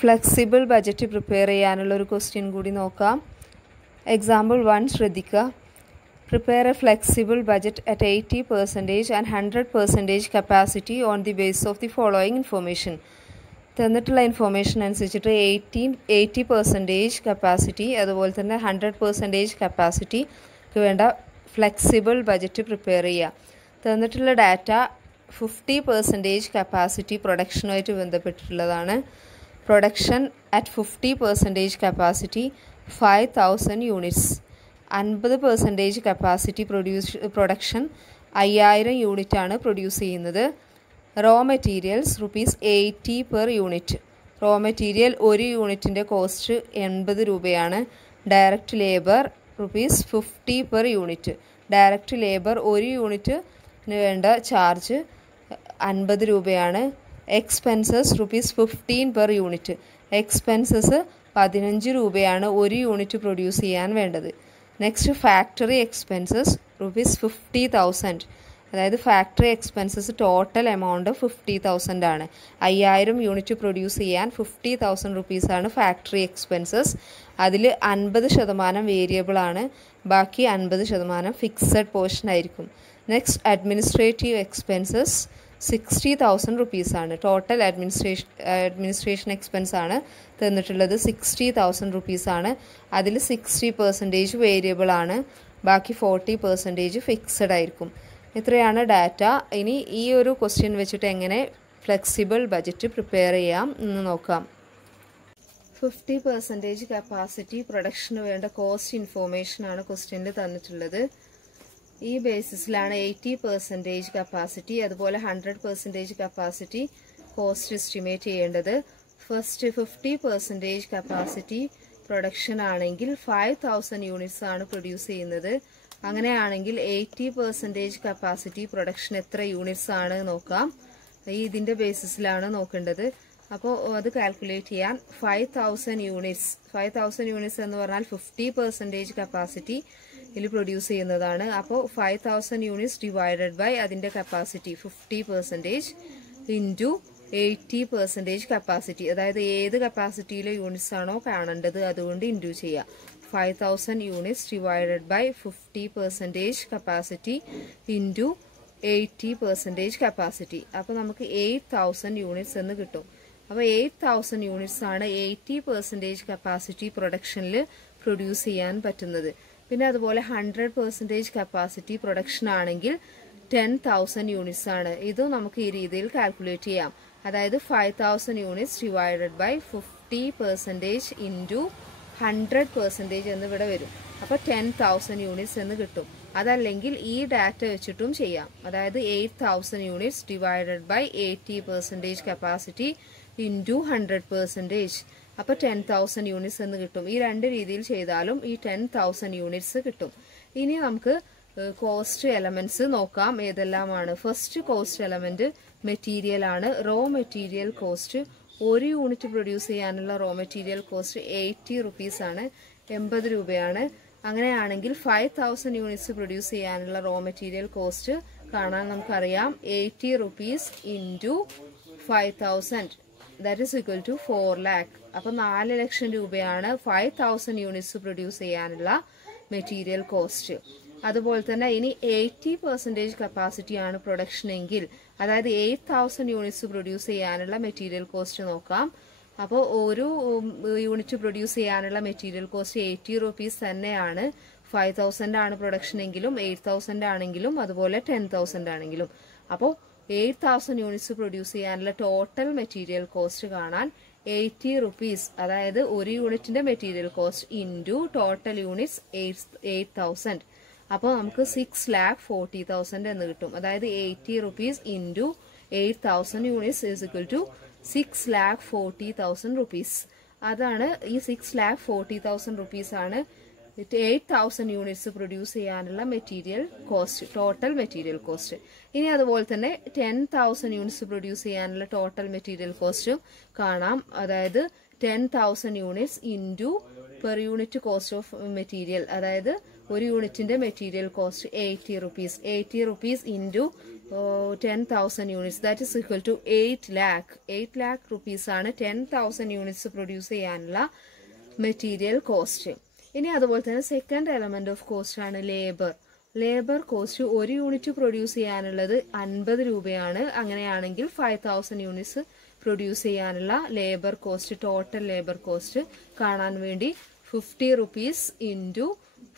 Flexible budget prepare ചെയ്യാനുള്ള ഒരു question കൂടി നോക്കാം. എക്സാമ്പിൾ 1 ശ്രദ്ധിക്കുക. Prepare A flexible budget at 80% and 100% capacity on the base of the following information. തന്നിട്ടുള്ള information അനുസരിച്ചിട്ട് 80% കപ്പാസിറ്റി അതുപോലെ തന്നെ 100% കപ്പാസിറ്റിക്ക് വേണ്ട ഫ്ലെക്സിബിൾ ബജറ്റ് പ്രിപ്പയർ ചെയ്യുക. തന്നിട്ടുള്ള ഡാറ്റ 50% കപ്പാസിറ്റി പ്രൊഡക്ഷനുമായിട്ട് ബന്ധപ്പെട്ടിട്ടുള്ളതാണ്. Production at 50% capacity 5000 units. 50% capacity production 5000 യൂണിറ്റാണ് പ്രൊഡ്യൂസ് ചെയ്യുന്നത്. Raw materials ₹80 per unit. Raw material ഒരു യൂണിറ്റിൻ്റെ കോസ്റ്റ് 80 രൂപയാണ്. Direct labour ₹50 per unit. Direct labour ഒരു യൂണിറ്റിന് വേണ്ട ചാർജ് 50 രൂപയാണ്. Expenses ₹15 per unit. എക്സ്പെൻസസ് 15 രൂപയാണ് ഒരു യൂണിറ്റ് പ്രൊഡ്യൂസ് ചെയ്യാൻ വേണ്ടത്. Next factory expenses ₹50,000. അതായത് ഫാക്ടറി എക്സ്പെൻസസ് ടോട്ടൽ എമൗണ്ട് 50,000 ആണ്. 5000 യൂണിറ്റ് പ്രൊഡ്യൂസ് ചെയ്യാൻ 50,000 റുപ്പീസാണ് ഫാക്ടറി എക്സ്പെൻസസ്. അതിൽ 50% വേരിയബിൾ ആണ്, ബാക്കി 50% ഫിക്സഡ് പോർഷൻ ആയിരിക്കും. നെക്സ്റ്റ് അഡ്മിനിസ്ട്രേറ്റീവ് എക്സ്പെൻസസ് 60,000 റുപ്പീസാണ്. ടോട്ടൽ അഡ്മിനിസ്ട്രേഷൻ എക്സ്പെൻസ് ആണ് തന്നിട്ടുള്ളത് 60,000 റുപ്പീസാണ്. അതിൽ 60% വേരിയബിൾ ആണ്, ബാക്കി 40% ഫിക്സഡ് ആയിരിക്കും. ഇത്രയാണ് ഡാറ്റ. ഇനി ഈ ഒരു ക്വസ്റ്റ്യൻ വെച്ചിട്ട് എങ്ങനെ ഫ്ലെക്സിബിൾ ബജറ്റ് പ്രിപ്പയർ ചെയ്യാം എന്ന് നോക്കാം. 50% കപ്പാസിറ്റി പ്രൊഡക്ഷന് വേണ്ട കോസ്റ്റ് ഇൻഫോർമേഷനാണ് ക്വസ്റ്റ്യനിൽ തന്നിട്ടുള്ളത്. ഈ ബേസിസിലാണ് 80% കപ്പാസിറ്റി അതുപോലെ 100% കപ്പാസിറ്റി കോസ്റ്റ് എസ്റ്റിമേറ്റ് ചെയ്യേണ്ടത്. ഫസ്റ്റ് 50% കപ്പാസിറ്റി പ്രൊഡക്ഷൻ ആണെങ്കിൽ 5000 യൂണിറ്റ്സ് ആണ് പ്രൊഡ്യൂസ് ചെയ്യുന്നത്. അങ്ങനെയാണെങ്കിൽ 80% കപ്പാസിറ്റി പ്രൊഡക്ഷൻ എത്ര യൂണിറ്റ്സ് ആണ് നോക്കാം. ഇതിൻ്റെ ബേസിസിലാണ് നോക്കേണ്ടത്. അപ്പോൾ അത് കാൽക്കുലേറ്റ് ചെയ്യാൻ 5000 യൂണിറ്റ്സ് എന്ന് പറഞ്ഞാൽ 50% കപ്പാസിറ്റി ഇതിൽ പ്രൊഡ്യൂസ് ചെയ്യുന്നതാണ്. അപ്പോൾ 5000 യൂണിറ്റ്സ് ഡിവൈഡഡ് ബൈ അതിൻ്റെ കപ്പാസിറ്റി 50% ഇൻറ്റു 80% കപ്പാസിറ്റി. അതായത് ഏത് കപ്പാസിറ്റിയിലെ യൂണിറ്റ്സ് ആണോ കാണേണ്ടത് അതുകൊണ്ട് ഇൻറ്റു ചെയ്യുക. 5000 units divided by 50% capacity into 80% capacity. അപ്പോൾ നമുക്ക് 8000 യൂണിറ്റ്സ് എന്ന് കിട്ടും. അപ്പോൾ 8000 യൂണിറ്റ്സ് ആണ് 80% കപ്പാസിറ്റി പ്രൊഡക്ഷനിൽ പ്രൊഡ്യൂസ് ചെയ്യാൻ പറ്റുന്നത്. പിന്നെ അതുപോലെ 100% കപ്പാസിറ്റി പ്രൊഡക്ഷൻ ആണെങ്കിൽ 10,000 യൂണിറ്റ്സ് ആണ്. ഇതും നമുക്ക് ഈ രീതിയിൽ കാൽക്കുലേറ്റ് ചെയ്യാം. അതായത് 5000 യൂണിറ്റ്സ് ഡിവൈഡഡ് ബൈ 50% ഇൻറ്റു 100% എന്നിവിടെ വരും. അപ്പോൾ 10,000 യൂണിറ്റ്സ് എന്ന് കിട്ടും. അതല്ലെങ്കിൽ ഈ ഡാറ്റ വെച്ചിട്ടും ചെയ്യാം. അതായത് 8000 units divided by 80% capacity into 100%. അപ്പോൾ 10,000 യൂണിറ്റ്സ് എന്ന് കിട്ടും. ഈ രണ്ട് രീതിയിൽ ചെയ്താലും ഈ 10,000 യൂണിറ്റ്സ് കിട്ടും. ഇനി നമുക്ക് കോസ്റ്റ് എലമെന്റ്സ് നോക്കാം ഏതെല്ലാമാണ്. ഫസ്റ്റ് കോസ്റ്റ് എലമെന്റ് മെറ്റീരിയൽ ആണ്. റോ മെറ്റീരിയൽ കോസ്റ്റ് ഒരു യൂണിറ്റ് പ്രൊഡ്യൂസ് ചെയ്യാനുള്ള റോ മെറ്റീരിയൽ കോസ്റ്റ് 80 റുപ്പീസാണ്, 80 രൂപയാണ്. അങ്ങനെയാണെങ്കിൽ 5000 യൂണിറ്റ്സ് പ്രൊഡ്യൂസ് ചെയ്യാനുള്ള റോ മെറ്റീരിയൽ കോസ്റ്റ് കാണാൻ നമുക്കറിയാം 80 rupees into 5000 that is equal to 4 lakh. അപ്പോൾ 4 ലക്ഷം രൂപയാണ് 5000 യൂണിറ്റ്സ് പ്രൊഡ്യൂസ് ചെയ്യാനുള്ള മെറ്റീരിയൽ കോസ്റ്റ്. അതുപോലെ തന്നെ ഇനി 80% കപ്പാസിറ്റിയാണ് പ്രൊഡക്ഷൻ എങ്കിൽ, അതായത് 8000 യൂണിറ്റ്സ് പ്രൊഡ്യൂസ് ചെയ്യാനുള്ള മെറ്റീരിയൽ കോസ്റ്റ് നോക്കാം. അപ്പോൾ ഒരു യൂണിറ്റ് പ്രൊഡ്യൂസ് ചെയ്യാനുള്ള മെറ്റീരിയൽ കോസ്റ്റ് 80 റുപ്പീസ് തന്നെയാണ്. 5000 ആണ് പ്രൊഡക്ഷൻ എങ്കിലും 8000 ആണെങ്കിലും അതുപോലെ 10,000 ആണെങ്കിലും. അപ്പോൾ 8000 യൂണിറ്റ്സ് പ്രൊഡ്യൂസ് ചെയ്യാനുള്ള ടോട്ടൽ മെറ്റീരിയൽ കോസ്റ്റ് കാണാൻ 80 റുപ്പീസ്, അതായത് ഒരു യൂണിറ്റിന്റെ material cost into total units 8000. അപ്പോൾ നമുക്ക് 6,40,000 എന്ന് കിട്ടും. അതായത് 80 rupees into 8000 units is equal to 6,40,000 rupees. അതാണ് ഈ 6,40,000 റുപ്പീസ് ആണ് 8000 യൂണിറ്റ്സ് പ്രൊഡ്യൂസ് ചെയ്യാനുള്ള material cost, total material cost. ഇനി അതുപോലെ തന്നെ 10,000 യൂണിറ്റ്സ് പ്രൊഡ്യൂസ് ചെയ്യാനുള്ള ടോട്ടൽ മെറ്റീരിയൽ കോസ്റ്റും കാണാം. അതായത് 10,000 units into per unit cost of material, അതായത് ഒരു യൂണിറ്റിന്റെ material cost 80 rupees. 80 rupees into 10,000 units. That is equal to 8 lakh. 8 lakh rupees ആണ് 10,000 units പ്രൊഡ്യൂസ് ചെയ്യാനുള്ള മെറ്റീരിയൽ കോസ്റ്റ്. ഇനി അതുപോലെ തന്നെ സെക്കൻഡ് എലമെന്റ് ഓഫ് കോസ്റ്റ് ആണ് ലേബർ. ലേബർ കോസ്റ്റ് ഒരു യൂണിറ്റ് പ്രൊഡ്യൂസ് ചെയ്യാനുള്ളത് 50 രൂപയാണ്. അങ്ങനെയാണെങ്കിൽ 5,000 യൂണിറ്റ്സ് പ്രൊഡ്യൂസ് ചെയ്യാനുള്ള labour cost, total labour cost കാണാൻ വേണ്ടി 50 rupees into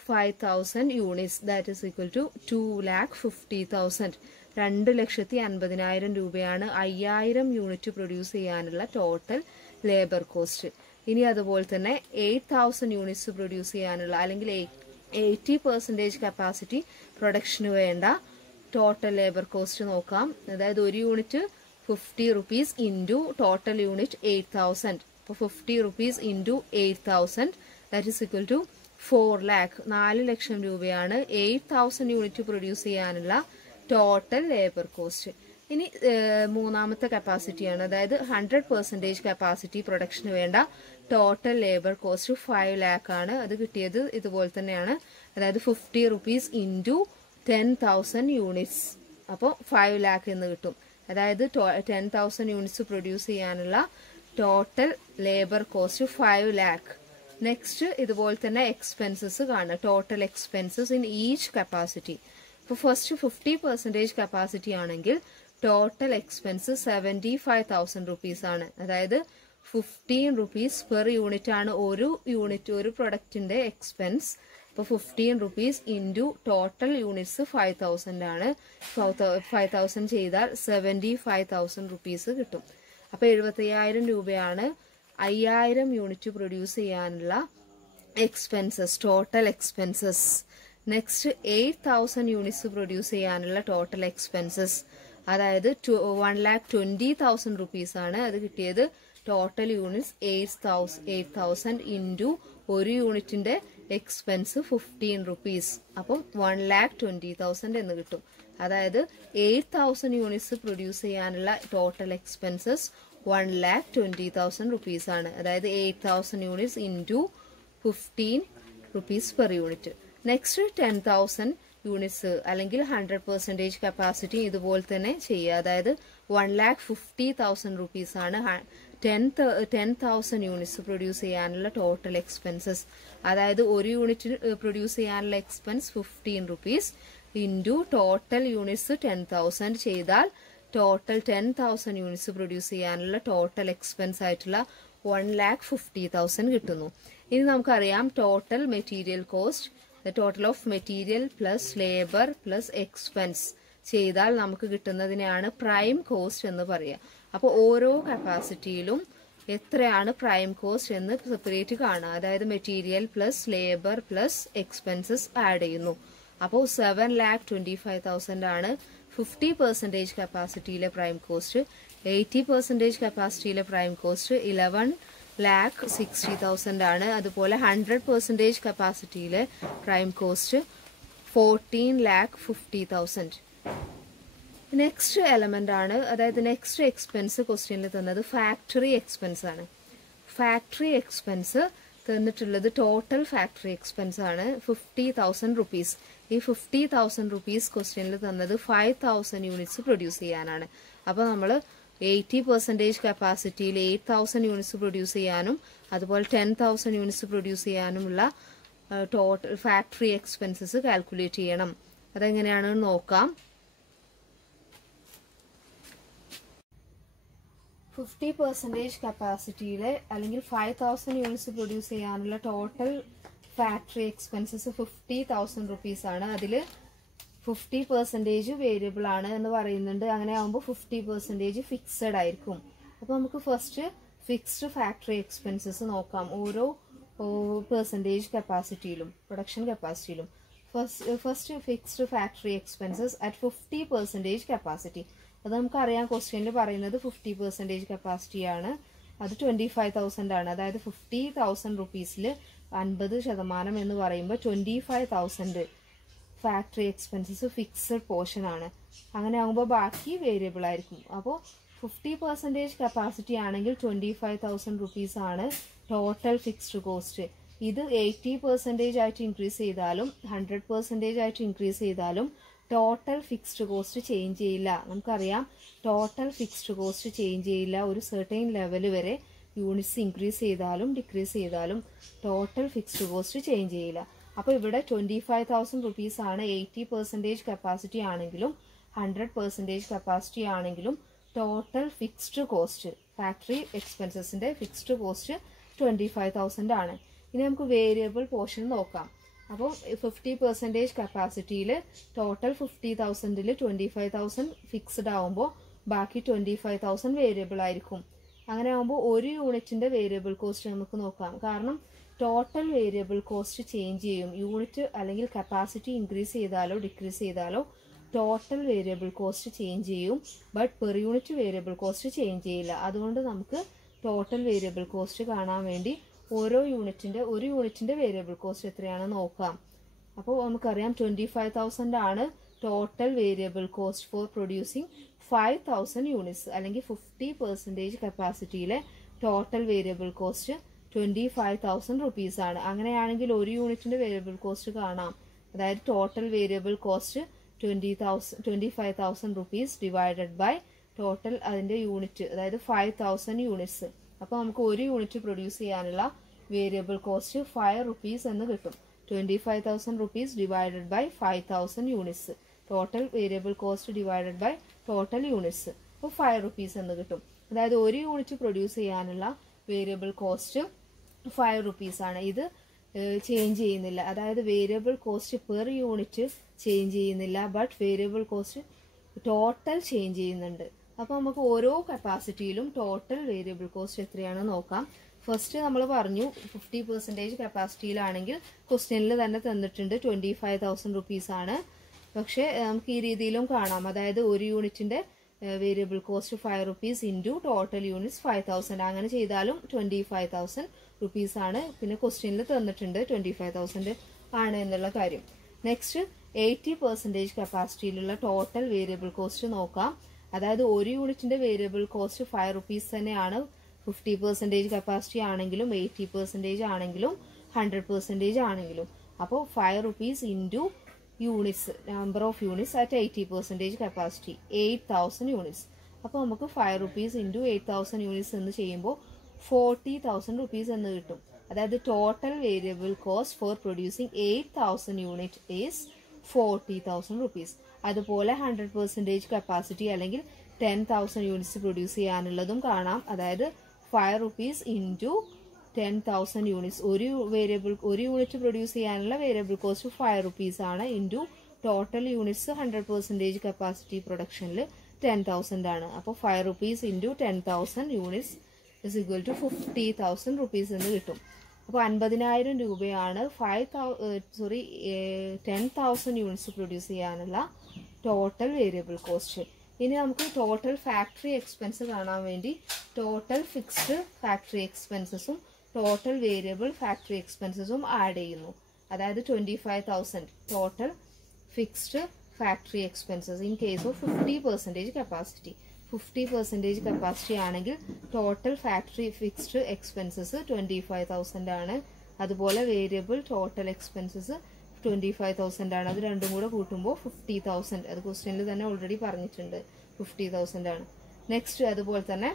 5,000 units, that is equal to 2,50,000. 2,50,000 രൂപയാണ് 5000 യൂണിറ്റ് പ്രൊഡ്യൂസ് ചെയ്യാനുള്ള ടോട്ടൽ ലേബർ കോസ്റ്റ്. ഇനി അതുപോലെ തന്നെ 8,000 യൂണിറ്റ്സ് പ്രൊഡ്യൂസ് ചെയ്യാനുള്ള അല്ലെങ്കിൽ 80% കപ്പാസിറ്റി പ്രൊഡക്ഷന് വേണ്ട ടോട്ടൽ ലേബർ കോസ്റ്റ് നോക്കാം. അതായത് ഒരു unit 50 rupees into total unit 8,000. അപ്പോൾ 50 rupees into 8,000, that is equal to 4 lakh. 4 ലക്ഷം രൂപയാണ് 8,000 യൂണിറ്റ് പ്രൊഡ്യൂസ് ചെയ്യാനുള്ള ടോട്ടൽ ലേബർ കോസ്റ്റ്. ഇനി മൂന്നാമത്തെ കപ്പാസിറ്റിയാണ്, അതായത് 100% കപ്പാസിറ്റി പ്രൊഡക്ഷന് വേണ്ട ടോട്ടൽ ലേബർ കോസ്റ്റ് 5 lakh ആണ്. അത് കിട്ടിയത് ഇതുപോലെ തന്നെയാണ്, അതായത് 50 rupees into 10,000 യൂണിറ്റ്സ്. അപ്പോൾ 5 lakh എന്ന് കിട്ടും. അതായത് 10,000 യൂണിറ്റ്സ് പ്രൊഡ്യൂസ് ചെയ്യാനുള്ള total labour cost 5 lakh. Next ഇതുപോലെ തന്നെ എക്സ്പെൻസസ് കാണുക, total expenses in each capacity. ഇപ്പോൾ ഫസ്റ്റ് 50% കപ്പാസിറ്റി ആണെങ്കിൽ ടോട്ടൽ എക്സ്പെൻസ് 75,000 rupees ആണ്. അതായത് 15 rupees പെർ യൂണിറ്റ് ആണ് ഒരു പ്രൊഡക്റ്റിന്റെ എക്സ്പെൻസ്. അപ്പോൾ 15 rupees ഇൻറ്റു ടോട്ടൽ യൂണിറ്റ്സ് 5,000 ആണ്. 5,000 ചെയ്താൽ 75,000 rupees കിട്ടും. അപ്പോൾ 75,000 രൂപയാണ് 5000 യൂണിറ്റ് പ്രൊഡ്യൂസ് ചെയ്യാനുള്ള expenses, total expenses. Next 8,000 units produce ചെയ്യാനുള്ള ടോട്ടൽ എക്സ്പെൻസസ്, അതായത് 1,20,000 rupees ആണ്. അത് കിട്ടിയത് ടോട്ടൽ യൂണിറ്റ്സ് 8,000 ഇൻറ്റു ഒരു യൂണിറ്റിന്റെ എക്സ്പെൻസ് 15 rupees. അപ്പം 1,20,000 എന്ന് കിട്ടും. അതായത് 8,000 യൂണിറ്റ്സ് പ്രൊഡ്യൂസ് ചെയ്യാനുള്ള ടോട്ടൽ എക്സ്പെൻസസ് 1,20,000 rupees ആണ്. അതായത് 8,000 units into 15 rupees per unit. Next 10,000 units അല്ലെങ്കിൽ 100% കപ്പാസിറ്റി ഇതുപോലെ തന്നെ ചെയ്യുക. അതായത് 1,50,000 rupees ആണ് 10,000 യൂണിറ്റ്സ് പ്രൊഡ്യൂസ് ചെയ്യാനുള്ള ടോട്ടൽ എക്സ്പെൻസസ്. അതായത് ഒരു യൂണിറ്റ് പ്രൊഡ്യൂസ് ചെയ്യാനുള്ള expense 15 rupees into total units 10,000 ചെയ്താൽ ടോട്ടൽ 10,000 യൂണിറ്റ്സ് പ്രൊഡ്യൂസ് ചെയ്യാനുള്ള ടോട്ടൽ എക്സ്പെൻസ് ആയിട്ടുള്ള 1,50,000 കിട്ടുന്നു. ഇനി നമുക്കറിയാം total material cost, total of material plus labour plus expense ചെയ്താൽ നമുക്ക് കിട്ടുന്നതിനെയാണ് പ്രൈം കോസ്റ്റ് എന്ന് പറയുക. അപ്പോൾ ഓരോ കപ്പാസിറ്റിയിലും എത്രയാണ് പ്രൈം കോസ്റ്റ് എന്ന് സെപ്പറേറ്റ് കാണുക. അതായത് material plus labour plus expenses add ചെയ്യുന്നു. അപ്പോൾ 7,25,000 ആണ് 50% കപ്പാസിറ്റിയിലെ പ്രൈം കോസ്റ്റ്. 80% കപ്പാസിറ്റിയിലെ പ്രൈം കോസ്റ്റ് 11,60,000 ആണ്. അതുപോലെ 100% കപ്പാസിറ്റിയിലെ പ്രൈം കോസ്റ്റ് 14,50,000. നെക്സ്റ്റ് എലമെന്റ് ആണ്, അതായത് നെക്സ്റ്റ് എക്സ്പെൻസ് ക്വസ്റ്റ്യനിൽ തന്നത് ഫാക്ടറി എക്സ്പെൻസ് ആണ്. ഫാക്ടറി എക്സ്പെൻസ് തന്നിട്ടുള്ളത് ടോട്ടൽ ഫാക്ടറി എക്സ്പെൻസ് ആണ് 50,000 rupees. ഈ 50,000 rupees ക്വസ്റ്റ്യനിൽ തന്നത് 5,000 യൂണിറ്റ്സ് പ്രൊഡ്യൂസ് ചെയ്യാനാണ്. അപ്പോൾ നമ്മൾ 80% കപ്പാസിറ്റിയിൽ 8,000 യൂണിറ്റ്സ് പ്രൊഡ്യൂസ് ചെയ്യാനും അതുപോലെ 10,000 യൂണിറ്റ്സ് പ്രൊഡ്യൂസ് ചെയ്യാനുമുള്ള ടോട്ടൽ ഫാക്ടറി എക്സ്പെൻസസ് കാൽക്കുലേറ്റ് ചെയ്യണം. അതെങ്ങനെയാണെന്ന് നോക്കാം. 50% കപ്പാസിറ്റിയിലെ അല്ലെങ്കിൽ 5,000 യൂണിറ്റ്സ് പ്രൊഡ്യൂസ് ചെയ്യാനുള്ള ടോട്ടൽ ഫാക്ടറി എക്സ്പെൻസസ് 50,000 rupees ആണ്. അതിൽ 50% വേരിയബിൾ ആണ് എന്ന് പറയുന്നുണ്ട്. അങ്ങനെ ആകുമ്പോൾ 50% ഫിക്സഡ് ആയിരിക്കും. അപ്പോൾ നമുക്ക് ഫസ്റ്റ് ഫിക്സ്ഡ് ഫാക്ടറി എക്സ്പെൻസസ് നോക്കാം ഓരോ പെർസെൻറ്റേജ് കപ്പാസിറ്റിയിലും പ്രൊഡക്ഷൻ കപ്പാസിറ്റിയിലും. First fixed factory expenses at 50% capacity. അത് നമുക്കറിയാം ക്വസ്റ്റ്യനിൽ പറയുന്നത് 50% കപ്പാസിറ്റിയാണ്. അത് 25,000 ആണ്. അതായത് 50,000 rupeesൽ 50% എന്ന് പറയുമ്പോൾ 25,000 ഫാക്ടറി എക്സ്പെൻസസ് ഫിക്സഡ് പോർഷൻ ആണ്. അങ്ങനെ ആകുമ്പോൾ ബാക്കി വേരിയബിൾ ആയിരിക്കും. അപ്പോൾ 50% കപ്പാസിറ്റി ആണെങ്കിൽ 25,000 rupees ആണ് ടോട്ടൽ ഫിക്സ്ഡ് കോസ്റ്റ്. ഇത് 80% ആയിട്ട് ഇൻക്രീസ് ചെയ്താലും 100% ആയിട്ട് ഇൻക്രീസ് ചെയ്താലും ടോട്ടൽ ഫിക്സ്ഡ് കോസ്റ്റ് ചേഞ്ച് ചെയ്യില്ല. നമുക്കറിയാം ടോട്ടൽ ഫിക്സ്ഡ് കോസ്റ്റ് ചേഞ്ച് ചെയ്യില്ല. ഒരു സെർട്ടൈൻ ലെവൽ വരെ യൂണിറ്റ്സ് ഇൻക്രീസ് ചെയ്താലും ഡിക്രീസ് ചെയ്താലും ടോട്ടൽ ഫിക്സ്ഡ് കോസ്റ്റ് ചേഞ്ച് ചെയ്യില്ല. അപ്പോൾ ഇവിടെ 25,000 റുപ്പീസ് ആണ് 80% കപ്പാസിറ്റി ആണെങ്കിലും 100% കപ്പാസിറ്റി ആണെങ്കിലും ടോട്ടൽ ഫിക്സ്ഡ് കോസ്റ്റ് ഫാക്ടറി എക്സ്പെൻസസിന്റെ ഫിക്സ്ഡ് കോസ്റ്റ് 25,000 ആണ്. ഇനി നമുക്ക് വേരിയബിൾ പോർഷൻ നോക്കാം. അപ്പോൾ 50% കപ്പാസിറ്റിയിൽ ടോട്ടൽ 50,000-ൽ 25,000 ഫിക്സ്ഡ് ആവുമ്പോൾ ബാക്കി 25,000 വേരിയബിൾ ആയിരിക്കും. അങ്ങനെ ആകുമ്പോൾ ഒരു യൂണിറ്റിന്റെ വേരിയബിൾ കോസ്റ്റ് നമുക്ക് നോക്കാം. കാരണം ടോട്ടൽ വേരിയബിൾ കോസ്റ്റ് ചേഞ്ച് ചെയ്യും. യൂണിറ്റ് അല്ലെങ്കിൽ കപ്പാസിറ്റി ഇൻക്രീസ് ചെയ്താലോ ഡിക്രീസ് ചെയ്താലോ ടോട്ടൽ വേരിയബിൾ കോസ്റ്റ് ചേഞ്ച് ചെയ്യും. But per unit variable cost change ചെയ്യില്ല. അതുകൊണ്ട് നമുക്ക് ടോട്ടൽ വേരിയബിൾ കോസ്റ്റ് കാണാൻ വേണ്ടി ഒരു യൂണിറ്റിന്റെ വേരിയബിൾ കോസ്റ്റ് എത്രയാണെന്ന് നോക്കാം. അപ്പോൾ നമുക്കറിയാം 25,000 ആണ് total variable cost for producing 5,000 units അല്ലെങ്കിൽ 50% കപ്പാസിറ്റിയിലെ ടോട്ടൽ വേരിയബിൾ കോസ്റ്റ് 25,000 റുപ്പീസ് ആണ്. അങ്ങനെയാണെങ്കിൽ ഒരു യൂണിറ്റിന്റെ വേരിയബിൾ കോസ്റ്റ് കാണാം. അതായത് total variable cost 25,000 rupees divided by total അതിന്റെ യൂണിറ്റ്, അതായത് 5,000 യൂണിറ്റ്സ്. അപ്പോൾ നമുക്ക് ഒരു യൂണിറ്റ് പ്രൊഡ്യൂസ് ചെയ്യാനുള്ള വേരിയബിൾ കോസ്റ്റ് 5 റുപ്പീസ് എന്ന് കിട്ടും. 25,000 rupees divided by 5,000 units. Total variable cost divided by total units. അപ്പോൾ 5 റുപ്പീസ് എന്ന് കിട്ടും. അതായത് ഒരു യൂണിറ്റ് പ്രൊഡ്യൂസ് ചെയ്യാനുള്ള വേരിയബിൾ കോസ്റ്റ് 5 റുപ്പീസ് ആണ്. ഇത് ചേഞ്ച് ചെയ്യുന്നില്ല. അതായത് variable cost per unit change ചെയ്യുന്നില്ല. But variable cost total change ചെയ്യുന്നുണ്ട്. അപ്പോൾ നമുക്ക് ഓരോ കപ്പാസിറ്റിയിലും ടോട്ടൽ വേരിയബിൾ കോസ്റ്റ് എത്രയാണെന്ന് നോക്കാം. ഫസ്റ്റ് നമ്മൾ പറഞ്ഞു 50% കപ്പാസിറ്റിയിലാണെങ്കിൽ ക്വസ്റ്റ്യനിൽ തന്നെ തന്നിട്ടുണ്ട് 25,000 റുപ്പീസ് ആണ്. പക്ഷേ നമുക്ക് ഈ രീതിയിലും കാണാം. അതായത് ഒരു യൂണിറ്റിന്റെ variable cost 5 rupees into total units 5,000. അങ്ങനെ ചെയ്താലും 25,000 റുപ്പീസ് ആണ്. പിന്നെ ക്വസ്റ്റ്യനിൽ തന്നിട്ടുണ്ട് 25,000 ആണ് എന്നുള്ള കാര്യം. നെക്സ്റ്റ് 80% കപ്പാസിറ്റിയിലുള്ള ടോട്ടൽ വേരിയബിൾ കോസ്റ്റ് നോക്കാം. അതായത് ഒരു യൂണിറ്റിന്റെ വേരിയബിൾ കോസ്റ്റ് 5 റുപ്പീസ് തന്നെയാണ്. 50% കപ്പാസിറ്റി ആണെങ്കിലും 80% ആണെങ്കിലും 100% ആണെങ്കിലും. അപ്പോൾ 5 rupees into units, number of units at 80% capacity 8,000 units. അപ്പോൾ നമുക്ക് 5 റുപ്പീസ് ഇൻറ്റു 8,000 യൂണിറ്റ്സ് എന്ന് ചെയ്യുമ്പോൾ 40,000 റുപ്പീസ് എന്ന് കിട്ടും. അതായത് total variable cost for producing 8,000 unit is 40,000 rupees. അതുപോലെ 100% കപ്പാസിറ്റി അല്ലെങ്കിൽ 10,000 യൂണിറ്റ്സ് പ്രൊഡ്യൂസ് ചെയ്യാനുള്ളതും കാണാം. അതായത് 5 റുപ്പീസ് ഇൻറ്റു 10,000 യൂണിറ്റ്സ്. ഒരു യൂണിറ്റ് പ്രൊഡ്യൂസ് ചെയ്യാനുള്ള വേരിയബിൾ കോസ്റ്റ് 5 റുപ്പീസ് ആണ്. ഇൻറ്റു ടോട്ടൽ യൂണിറ്റ്സ് 100% കപ്പാസിറ്റി പ്രൊഡക്ഷനിൽ 10,000 ആണ്. അപ്പോൾ 5 rupees into 10,000 units is equal to 50,000 rupees എന്ന് കിട്ടും. അപ്പോൾ 50,000 രൂപയാണ് 10,000 യൂണിറ്റ്സ് പ്രൊഡ്യൂസ് ചെയ്യാനുള്ള ടോട്ടൽ വേരിയബിൾ കോസ്റ്റ്. ഇനി നമുക്ക് ടോട്ടൽ ഫാക്ടറി എക്സ്പെൻസ് കാണാൻ വേണ്ടി ടോട്ടൽ ഫിക്സ്ഡ് ഫാക്ടറി എക്സ്പെൻസസും ടോട്ടൽ വേരിയബിൾ ഫാക്ടറി എക്സ്പെൻസസും ആഡ് ചെയ്യുന്നു. അതായത് 25,000 total fixed factory expenses in case of 50% capacity. 50% capacity ആണെങ്കിൽ ടോട്ടൽ ഫാക്ടറി ഫിക്സ്ഡ് എക്സ്പെൻസസ് 25,000 ആണ്. അതുപോലെ വേരിയബിൾ ടോട്ടൽ എക്സ്പെൻസസ് 25,000 ആണ്. അത് രണ്ടും കൂടെ കൂട്ടുമ്പോൾ 50,000. അത് ക്വസ്റ്റ്യനിൽ തന്നെ ഓൾറെഡി പറഞ്ഞിട്ടുണ്ട് 50,000 ആണ്. നെക്സ്റ്റ് അതുപോലെ തന്നെ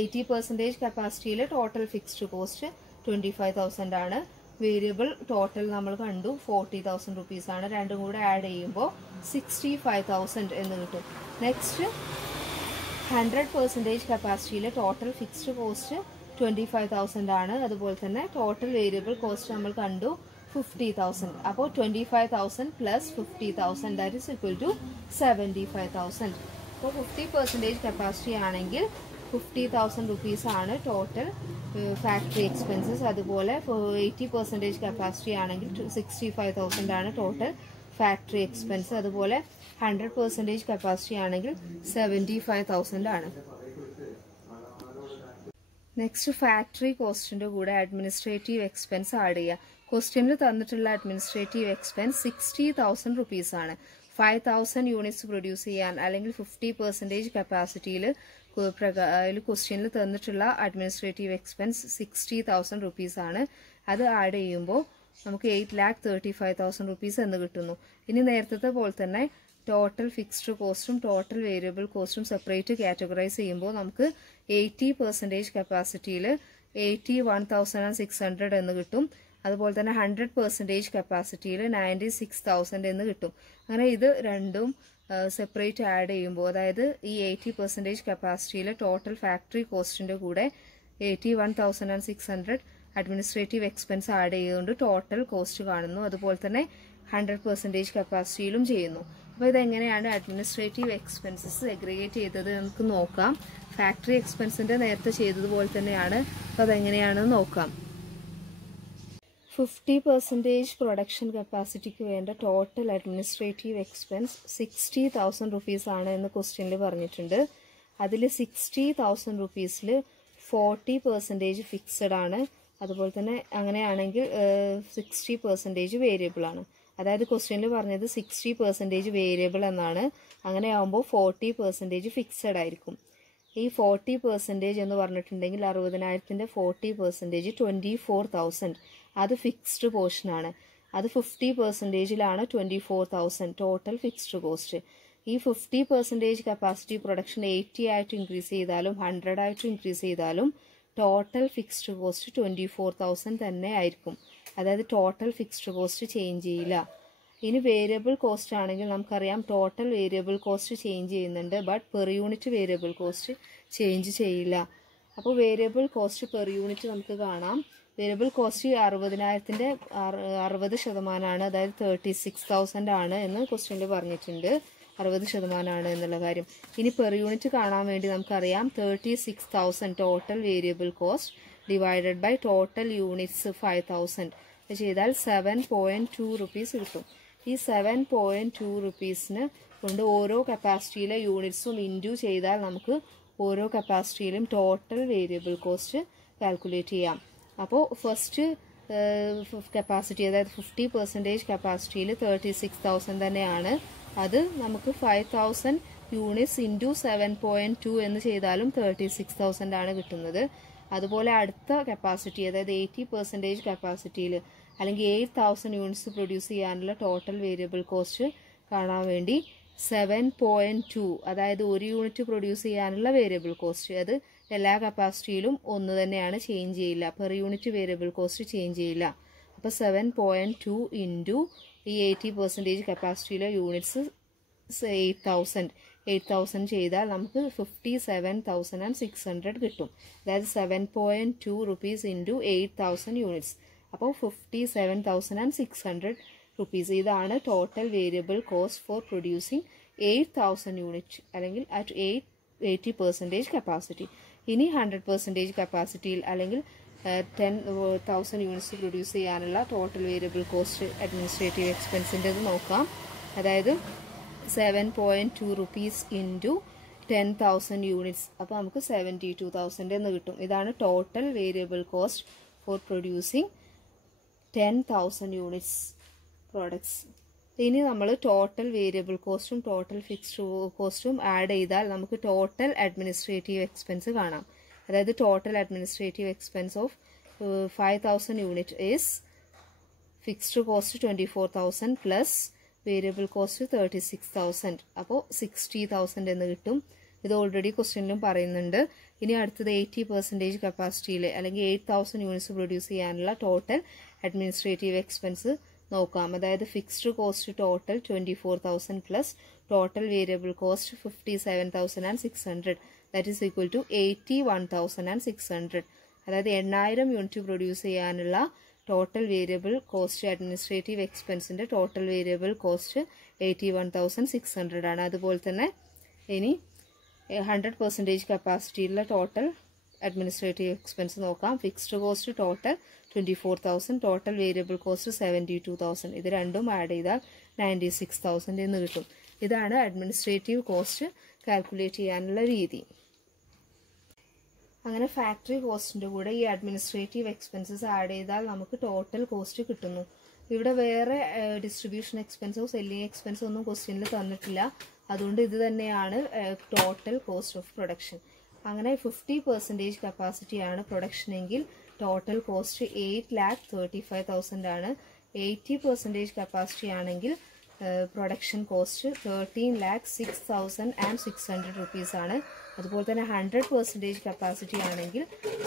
80% കപ്പാസിറ്റിയിലെ ടോട്ടൽ ഫിക്സ്ഡ് കോസ്റ്റ് 25,000 ആണ്. വേരിയബിൾ ടോട്ടൽ നമ്മൾ കണ്ടു 40,000 റുപ്പീസ് ആണ്. രണ്ടും കൂടെ ആഡ് ചെയ്യുമ്പോൾ 65,000 എന്ന് കിട്ടും. നെക്സ്റ്റ് 100% കപ്പാസിറ്റിയിലെ ടോട്ടൽ ഫിക്സ്ഡ് കോസ്റ്റ് 25,000 ആണ്. അതുപോലെ തന്നെ ടോട്ടൽ വേരിയബിൾ കോസ്റ്റ് നമ്മൾ കണ്ടു 50,000. അപ്പോൾ 25,000 plus 50,000 that is equal to 75,000. അപ്പോൾ 50% കപ്പാസിറ്റി ആണെങ്കിൽ 50,000 റുപ്പീസ് ആണ് ടോട്ടൽ ഫാക്ടറി എക്സ്പെൻസസ്. അതുപോലെ 80% കപ്പാസിറ്റി ആണെങ്കിൽ 65,000 ആണ് ടോട്ടൽ ഫാക്ടറി എക്സ്പെൻസ്. അതുപോലെ 100% കപ്പാസിറ്റി ആണെങ്കിൽ 75,000 ആണ്. നെക്സ്റ്റ് ഫാക്ടറി കോസ്റ്റിന്റെ കൂടെ അഡ്മിനിസ്ട്രേറ്റീവ് എക്സ്പെൻസ് ആഡ് ചെയ്യുക. ക്വസ്റ്റ്യനിൽ തന്നിട്ടുള്ള അഡ്മിനിസ്ട്രേറ്റീവ് എക്സ്പെൻസ് 60,000 റുപ്പീസ് ആണ്. 5,000 യൂണിറ്റ്സ് പ്രൊഡ്യൂസ് ചെയ്യാൻ അല്ലെങ്കിൽ 50% കപ്പാസിറ്റിയിൽ ക്വസ്റ്റ്യനിൽ തന്നിട്ടുള്ള അഡ്മിനിസ്ട്രേറ്റീവ് എക്സ്പെൻസ് 60,000 റുപ്പീസ് ആണ്. അത് ആഡ് ചെയ്യുമ്പോൾ നമുക്ക് 8,35,000 റുപ്പീസ് എന്ന് കിട്ടുന്നു. ഇനി നേരത്തെ പോലെ തന്നെ ടോട്ടൽ ഫിക്സ്ഡ് കോസ്റ്റും ടോട്ടൽ വേരിയബിൾ കോസ്റ്റും സെപ്പറേറ്റ് കാറ്റഗറൈസ് ചെയ്യുമ്പോൾ നമുക്ക് 80% കപ്പാസിറ്റിയിൽ 81,600 എന്ന് കിട്ടും. അതുപോലെ തന്നെ 100% കപ്പാസിറ്റിയിൽ 96,000 എന്ന് കിട്ടും. അങ്ങനെ ഇത് രണ്ടും സെപ്പറേറ്റ് ആഡ് ചെയ്യുമ്പോൾ, അതായത് ഈ 80% കപ്പാസിറ്റിയിൽ ടോട്ടൽ ഫാക്ടറി കോസ്റ്റിന്റെ കൂടെ 81,600 അഡ്മിനിസ്ട്രേറ്റീവ് എക്സ്പെൻസ് ആഡ് ചെയ്തുകൊണ്ട് ടോട്ടൽ കോസ്റ്റ് കാണുന്നു. അതുപോലെ തന്നെ 100% കപ്പാസിറ്റിയിലും ചെയ്യുന്നു. അപ്പോൾ ഇതെങ്ങനെയാണ് അഡ്മിനിസ്ട്രേറ്റീവ് എക്സ്പെൻസസ് എഗ്രിഗേറ്റ് ചെയ്തത് നമുക്ക് നോക്കാം. ഫാക്ടറി എക്സ്പെൻസിന്റെ നേരത്തെ ചെയ്തതുപോലെ തന്നെയാണ്. അപ്പോൾ അതെങ്ങനെയാണെന്ന് നോക്കാം. 50% പ്രൊഡക്ഷൻ കപ്പാസിറ്റിക്ക് വേണ്ട ടോട്ടൽ അഡ്മിനിസ്ട്രേറ്റീവ് എക്സ്പെൻസ് 60,000 റുപ്പീസ് ആണ് എന്ന് ക്വസ്റ്റ്യനിൽ പറഞ്ഞിട്ടുണ്ട്. അതിൽ 60,000 റുപ്പീസിൽ 40% ഫിക്സഡ് ആണ്. അതുപോലെ തന്നെ അങ്ങനെയാണെങ്കിൽ 60% വേരിയബിൾ ആണ്. അതായത് ക്വസ്റ്റ്യനിൽ പറഞ്ഞത് 60% വേരിയബിൾ എന്നാണ്. അങ്ങനെ ആകുമ്പോൾ 40% ഫിക്സഡ് ആയിരിക്കും. ഈ 40% എന്ന് പറഞ്ഞിട്ടുണ്ടെങ്കിൽ 60,000ന്റെ 40% 24,000 അത് ഫിക്സ്ഡ് പോർഷൻ ആണ്. അത് 50%ലാണ് 24,000 ടോട്ടൽ ഫിക്സ്ഡ് കോസ്റ്റ്. ഈ 50% കപ്പാസിറ്റി പ്രൊഡക്ഷൻ 80 ആയിട്ട് ഇൻക്രീസ് ചെയ്താലും 100 ആയിട്ട് ഇൻക്രീസ് ചെയ്താലും ടോട്ടൽ ഫിക്സ്ഡ് കോസ്റ്റ് 24,000 തന്നെ ആയിരിക്കും. അതായത് ടോട്ടൽ ഫിക്സ്ഡ് കോസ്റ്റ് ചേഞ്ച് ചെയ്യില്ല. ഇനി വേരിയബിൾ കോസ്റ്റ് ആണെങ്കിൽ നമുക്കറിയാം ടോട്ടൽ വേരിയബിൾ കോസ്റ്റ് ചേഞ്ച് ചെയ്യുന്നുണ്ട്, but per unit variable cost change ചെയ്യില്ല. അപ്പോൾ വേരിയബിൾ കോസ്റ്റ് പെർ യൂണിറ്റ് നമുക്ക് കാണാം. വേരിയബിൾ കോസ്റ്റ് 60,000ന്റെ 60% അതായത് 36,000 ആണ് എന്ന് ക്വസ്റ്റ്യനിൽ പറഞ്ഞിട്ടുണ്ട്. 60% എന്നുള്ള കാര്യം. ഇനി പെർ യൂണിറ്റ് കാണാൻ വേണ്ടി നമുക്കറിയാം 36,000 total variable cost divided by total units 5,000 ചെയ്താൽ 7.2 റുപ്പീസ് കിട്ടും. ഈ 7.2 റുപ്പീസിന് കൊണ്ട് ഓരോ കപ്പാസിറ്റിയിലെ യൂണിറ്റ്സും ഇൻറ്റു ചെയ്താൽ നമുക്ക് ഓരോ കപ്പാസിറ്റിയിലും ടോട്ടൽ വേരിയബിൾ കോസ്റ്റ് കാൽക്കുലേറ്റ് ചെയ്യാം. അപ്പോൾ ഫസ്റ്റ് കപ്പാസിറ്റി അതായത് 50% കപ്പാസിറ്റിയിൽ 36,000 തന്നെയാണ്. അത് നമുക്ക് 5,000 യൂണിറ്റ്സ് ഇൻറ്റു 7.2 എന്ന് ചെയ്താലും 36,000 ആണ് കിട്ടുന്നത്. അതുപോലെ അടുത്ത കപ്പാസിറ്റി അതായത് 80% കപ്പാസിറ്റിയിൽ അല്ലെങ്കിൽ 8,000 യൂണിറ്റ്സ് പ്രൊഡ്യൂസ് ചെയ്യാനുള്ള ടോട്ടൽ വേരിയബിൾ കോസ്റ്റ് കാണാൻ വേണ്ടി 7.2 അതായത് ഒരു യൂണിറ്റ് പ്രൊഡ്യൂസ് ചെയ്യാനുള്ള വേരിയബിൾ കോസ്റ്റ് അത് എല്ലാ കപ്പാസിറ്റിയിലും ഒന്ന് തന്നെയാണ്, ചേഞ്ച് ചെയ്യില്ല. Per unit variable cost change ചെയ്യില്ല. അപ്പോൾ 7.2 ഇൻറ്റു ഈ 80% കപ്പാസിറ്റിയിലെ യൂണിറ്റ്സ് 8,000 ചെയ്താൽ നമുക്ക് 57,600 കിട്ടും. അതായത് 7.2 റുപ്പീസ് ഇൻറ്റു 8,000 യൂണിറ്റ്സ്. അപ്പോൾ 57,600 റുപ്പീസ്. ഇതാണ് total variable cost for producing 8,000 unit അല്ലെങ്കിൽ അറ്റ് 80% കപ്പാസിറ്റി. ഇനി 100% കപ്പാസിറ്റിയിൽ അല്ലെങ്കിൽ 10,000 യൂണിറ്റ്സ് പ്രൊഡ്യൂസ് ചെയ്യാനുള്ള ടോട്ടൽ വേരിയബിൾ കോസ്റ്റ് അഡ്മിനിസ്ട്രേറ്റീവ് എക്സ്പെൻസിൻ്റെത് നോക്കാം. അതായത് 7.2 റുപ്പീസ് ഇൻറ്റു 10,000 യൂണിറ്റ്സ്. അപ്പോൾ നമുക്ക് 72,000 എന്ന് കിട്ടും. ഇതാണ് total variable cost for producing 10,000 units products. ഇനി നമ്മൾ ടോട്ടൽ വേരിയബിൾ കോസ്റ്റും ടോട്ടൽ ഫിക്സ്ഡ് കോസ്റ്റും ആഡ് ചെയ്താൽ നമുക്ക് ടോട്ടൽ അഡ്മിനിസ്ട്രേറ്റീവ് എക്സ്പെൻസ് കാണാം. അതായത് total administrative expense of 5,000 unit is fixed cost 24,000 plus variable cost 36,000. അപ്പോൾ 60,000 എന്ന് കിട്ടും. ഇത് ഓൾറെഡി ക്വസ്റ്റ്യനിലും പറയുന്നുണ്ട്. ഇനി അടുത്തത് 80% കപ്പാസിറ്റിയിൽ അല്ലെങ്കിൽ 8,000 യൂണിറ്റ്സ് പ്രൊഡ്യൂസ് ചെയ്യാനുള്ള ടോട്ടൽ അഡ്മിനിസ്ട്രേറ്റീവ് എക്സ്പെൻസ് നോക്കാം. അതായത് fixed cost total 24,000 plus total variable cost 57,600 that is equal to 81,600. അതായത് 8,000 യൂണിറ്റ് പ്രൊഡ്യൂസ് ചെയ്യാനുള്ള ടോട്ടൽ വേരിയബിൾ കോസ്റ്റ് അഡ്മിനിസ്ട്രേറ്റീവ് എക്സ്പെൻസിന്റെ ടോട്ടൽ വേരിയബിൾ കോസ്റ്റ് 81,600 ആണ്. അതുപോലെ തന്നെ ഇനി 100% കപ്പാസിറ്റിയിലുള്ള ടോട്ടൽ അഡ്മിനിസ്ട്രേറ്റീവ് എക്സ്പെൻസ് നോക്കാം. Fixed cost total 24,000, total variable cost 72,000. ഇത് രണ്ടും ആഡ് ചെയ്താൽ 96,000 എന്ന് കിട്ടും. ഇതാണ് അഡ്മിനിസ്ട്രേറ്റീവ് കോസ്റ്റ് കാൽക്കുലേറ്റ് ചെയ്യാനുള്ള രീതി. അങ്ങനെ ഫാക്ടറി കോസ്റ്റിന്റെ കൂടെ ഈ അഡ്മിനിസ്ട്രേറ്റീവ് എക്സ്പെൻസസ് ആഡ് ചെയ്താൽ നമുക്ക് ടോട്ടൽ കോസ്റ്റ് കിട്ടുന്നു. ഇവിടെ വേറെ ഡിസ്ട്രിബ്യൂഷൻ എക്സ്പെൻസോ സെല്ലിംഗ് എക്സ്പെൻസോ ഒന്നും ക്വസ്റ്റ്യനിൽ തന്നിട്ടില്ല. അതുകൊണ്ട് ഇത് തന്നെയാണ് ടോട്ടൽ കോസ്റ്റ് ഓഫ് പ്രൊഡക്ഷൻ. അങ്ങനെ 50% കപ്പാസിറ്റിയാണ് പ്രൊഡക്ഷൻ എങ്കിൽ ടോട്ടൽ കോസ്റ്റ് 8,35,000 ആണ്. 80% കപ്പാസിറ്റി ആണെങ്കിൽ പ്രൊഡക്ഷൻ കോസ്റ്റ് 13,06,600 rupees ആണ്. അതുപോലെ തന്നെ 100% കപ്പാസിറ്റി ആണെങ്കിൽ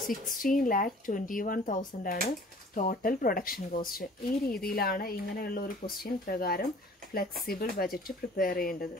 16,21,000 ആണ് ടോട്ടൽ പ്രൊഡക്ഷൻ കോസ്റ്റ്. ഈ രീതിയിലാണ് ഇങ്ങനെയുള്ള ഒരു ക്വസ്റ്റ്യൻ പ്രകാരം ഫ്ലെക്സിബിൾ ബജറ്റ് പ്രിപ്പയർ ചെയ്യേണ്ടത്.